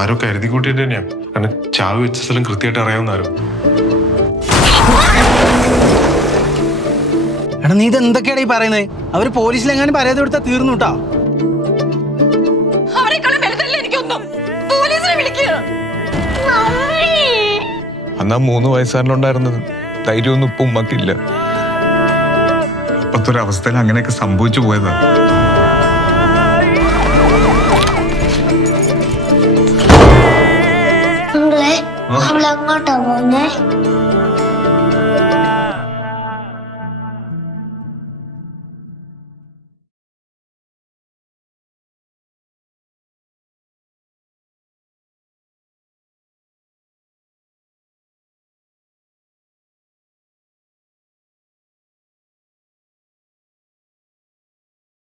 ആരോ കരുതി കൂട്ടിയിട്ട് തന്നെയാ. കാരണം ചാവ് വെച്ച സ്ഥലം കൃത്യമായിട്ട് അറിയാവുന്ന ആരോ. എടാ നീ ഇത് എന്തൊക്കെയാണ് ഈ പറയുന്നത്? അവര് പോലീസിലെങ്ങാനും പരാതി കൊടുത്താൽ തീർന്നു കേട്ടോ. അന്നാ 3 വയസ്സാറിലുണ്ടായിരുന്നത് ധൈര്യമൊന്നും ഇപ്പൊ ഉമ്മക്കില്ല. ഇപ്പത്തൊരവസ്ഥയിൽ അങ്ങനെയൊക്കെ സംഭവിച്ചു പോയതാ. അങ്ങോട്ടാ പോന്നെ?